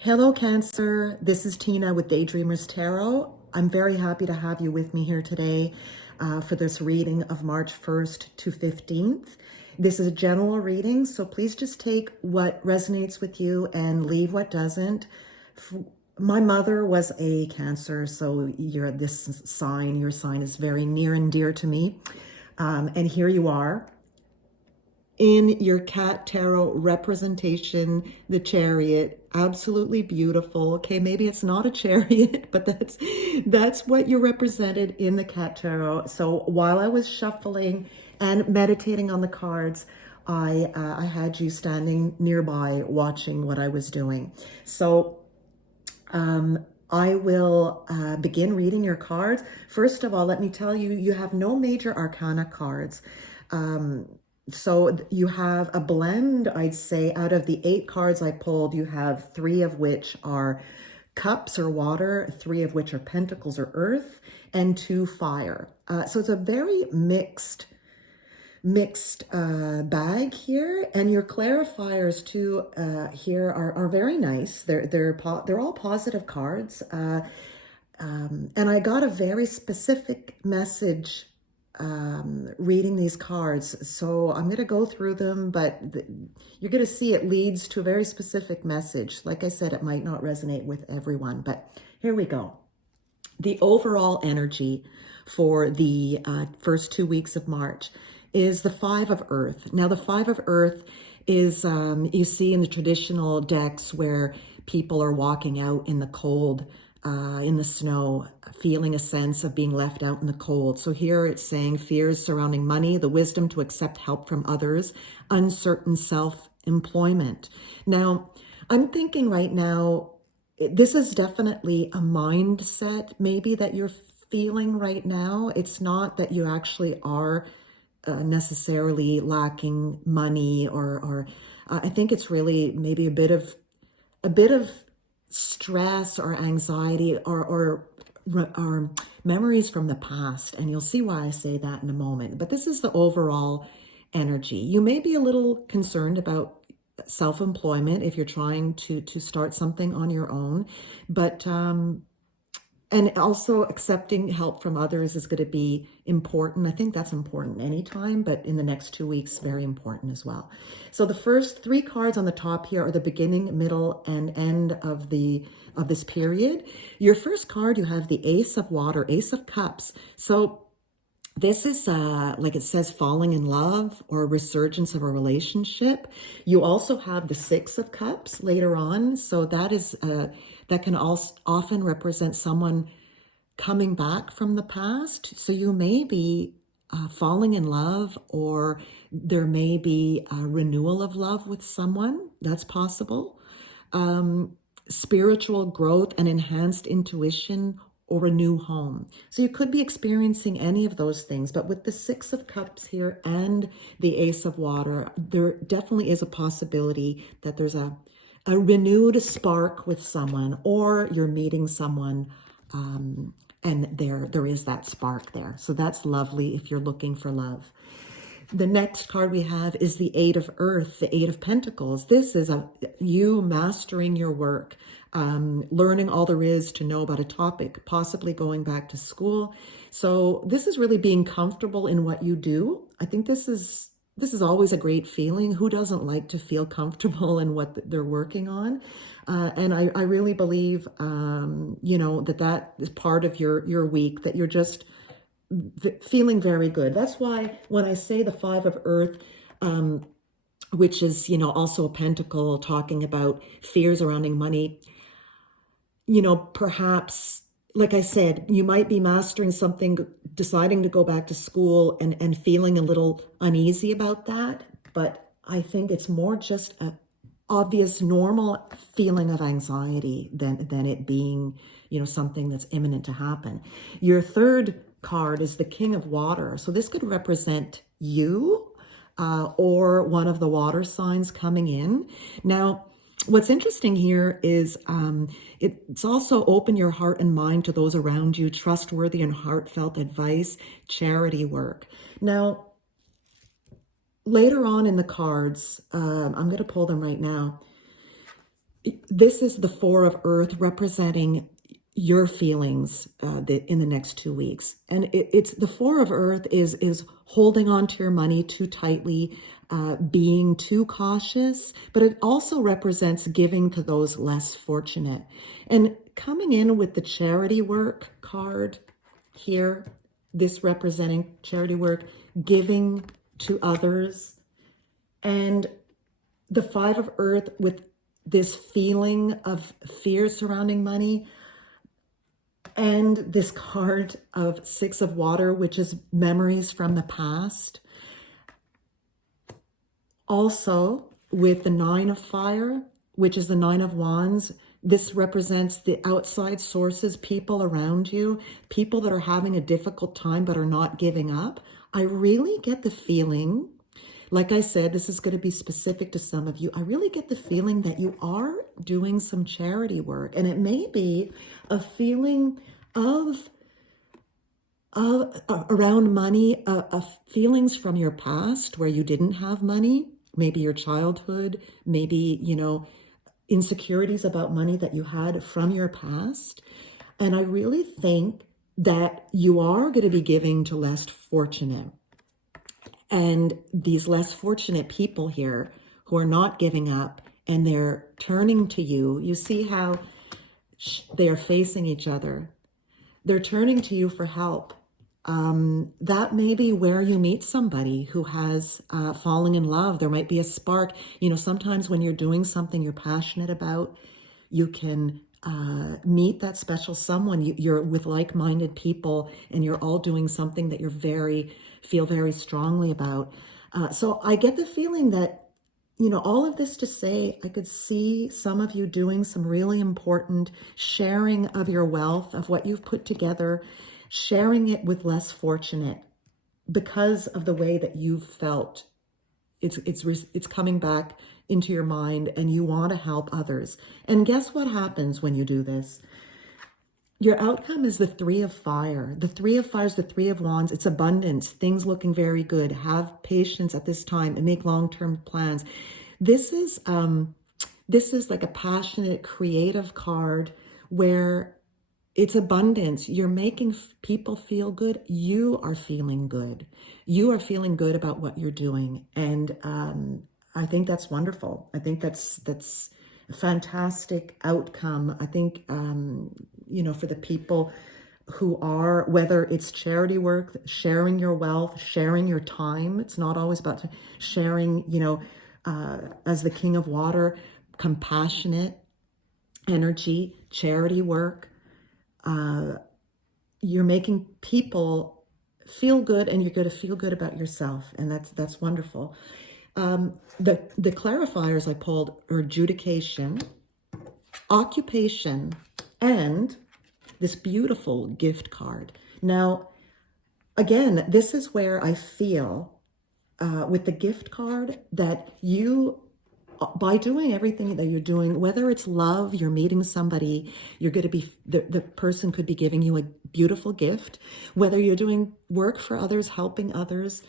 Hello, Cancer. This is Tina with Daydreamers Tarot. I'm very happy to have you with me here today for this reading of March 1st to 15th. This is a general reading, so please just take what resonates with you and leave what doesn't. My mother was a Cancer, so your sign is very near and dear to me. And here you are in your cat tarot representation, the Chariot. Absolutely beautiful. Okay, maybe it's not a chariot, but that's what you're represented in the cat tarot. So while I was shuffling and meditating on the cards, I had you standing nearby watching what I was doing. So I will begin reading your cards. First of all, let me tell you, you have no major arcana cards. So you have a blend, I'd say, out of the 8 cards I pulled, you have 3 of which are cups or water, 3 of which are pentacles or earth, and 2 fire. So it's a very mixed bag here, and your clarifiers too here are very nice. They're all positive cards, and I got a very specific message reading these cards. So I'm going to go through them, but you're going to see it leads to a very specific message. Like I said, it might not resonate with everyone, but here we go. The overall energy for the first 2 weeks of March is the 5 of Earth. Now, the 5 of Earth is, you see in the traditional decks where people are walking out in the cold, in the snow, feeling a sense of being left out in the cold. So here it's saying fears surrounding money, the wisdom to accept help from others, uncertain self-employment. Now, I'm thinking right now, this is definitely a mindset maybe that you're feeling right now. It's not that you actually are necessarily lacking money or I think it's really maybe a bit of stress or anxiety or memories from the past. And you'll see why I say that in a moment. But this is the overall energy. You may be a little concerned about self-employment if you're trying to start something on your own, but and also accepting help from others is going to be important. I think that's important anytime, but in the next 2 weeks, very important as well. So the first 3 cards on the top here are the beginning, middle, and end of this period. Your first card, you have the Ace of Water, Ace of Cups. So this is like it says, falling in love or a resurgence of a relationship. You also have the 6 of Cups later on. So that is that can also often represent someone coming back from the past. So you may be falling in love, or there may be a renewal of love with someone. That's possible. Spiritual growth and enhanced intuition, or a new home. So you could be experiencing any of those things, but with the 6 of Cups here and the Ace of Water, there definitely is a possibility that there's a renewed spark with someone, or you're meeting someone and there is that spark there. So that's lovely if you're looking for love. The next card we have is the 8 of Earth, the 8 of Pentacles. This is you mastering your work, learning all there is to know about a topic, possibly going back to school. So this is really being comfortable in what you do. I think this is always a great feeling. Who doesn't like to feel comfortable in what they're working on? And I really believe, that is part of your week, that you're just feeling very good. That's why when I say the 5 of Earth, which is, also a pentacle, talking about fears surrounding money, perhaps, like I said, you might be mastering something, deciding to go back to school and feeling a little uneasy about that. But I think it's more just an obvious, normal feeling of anxiety than it being, something that's imminent to happen. Your third card is the King of Water. So this could represent you or one of the water signs coming in. Now, what's interesting here is it's also open your heart and mind to those around you, trustworthy and heartfelt advice, charity work. Now, later on in the cards, I'm going to pull them right now. This is the Four of Earth representing your feelings in the next 2 weeks. And it's the Four of Earth is holding on to your money too tightly, being too cautious, but it also represents giving to those less fortunate. And coming in with the charity work card here, this representing charity work, giving to others, and the Five of Earth with this feeling of fear surrounding money, and this card of Six of Water, which is memories from the past. Also with the Nine of Fire, which is the Nine of Wands, this represents the outside sources, people around you, people that are having a difficult time but are not giving up. I really get the feeling, like I said, this is going to be specific to some of you. I really get the feeling that you are doing some charity work, and it may be a feeling of around money, of feelings from your past where you didn't have money, maybe your childhood, maybe, insecurities about money that you had from your past. And I really think that you are going to be giving to less fortunate. And these less fortunate people here who are not giving up and they're turning to you, you see how they are facing each other. They're turning to you for help. That may be where you meet somebody who has fallen in love. There might be a spark. Sometimes when you're doing something you're passionate about, you can meet that special someone. You're with like-minded people and you're all doing something that feel very strongly about. So I get the feeling that, all of this to say, I could see some of you doing some really important sharing of your wealth, of what you've put together, sharing it with less fortunate because of the way that you've felt. It's coming back into your mind and you want to help others. And guess what happens when you do this? Your outcome is the Three of Fire. The Three of Fire is the Three of Wands. It's abundance, things looking very good. Have patience at this time and make long-term plans. This is like a passionate, creative card where it's abundance. You're making people feel good. You are feeling good. You are feeling good about what you're doing. And I think that's wonderful. I think that's a fantastic outcome. I think, for the people who are, whether it's charity work, sharing your wealth, sharing your time. It's not always about sharing, as the King of Water, compassionate energy, charity work. You're making people feel good and you're going to feel good about yourself. And that's wonderful. The clarifiers I pulled are adjudication, occupation, and this beautiful gift card. Now, again, this is where I feel with the gift card that you, by doing everything that you're doing, whether it's love, you're meeting somebody, you're going to be, the person could be giving you a beautiful gift, whether you're doing work for others, helping others,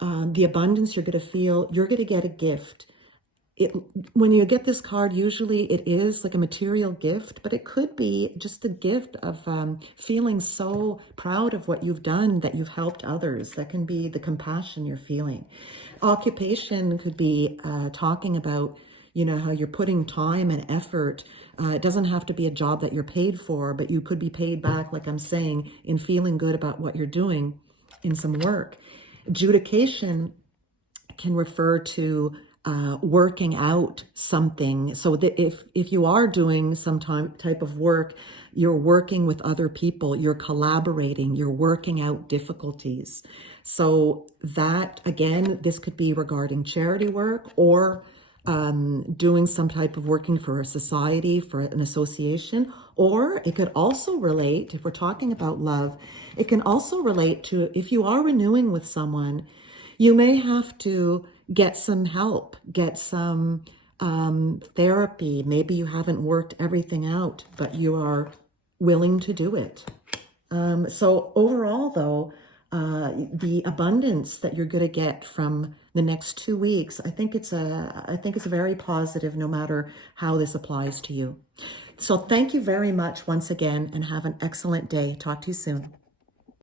the abundance you're going to feel, you're going to get a gift. When you get this card, usually it is like a material gift, but it could be just a gift of feeling so proud of what you've done, that you've helped others. That can be the compassion you're feeling. Occupation could be talking about, how you're putting time and effort. It doesn't have to be a job that you're paid for, but you could be paid back, like I'm saying, in feeling good about what you're doing in some work. Adjudication can refer to working out something. So that if you are doing some type of work, you're working with other people, you're collaborating, you're working out difficulties. So that, again, this could be regarding charity work or doing some type of working for a society, for an association, or it could also relate, if we're talking about love, it can also relate to if you are renewing with someone, you may have to get some help, get some therapy. Maybe you haven't worked everything out, but you are willing to do it. So overall, though, the abundance that you're going to get from the next 2 weeks. I think it's very positive, no matter how this applies to you. So thank you very much once again, and have an excellent day. Talk to you soon.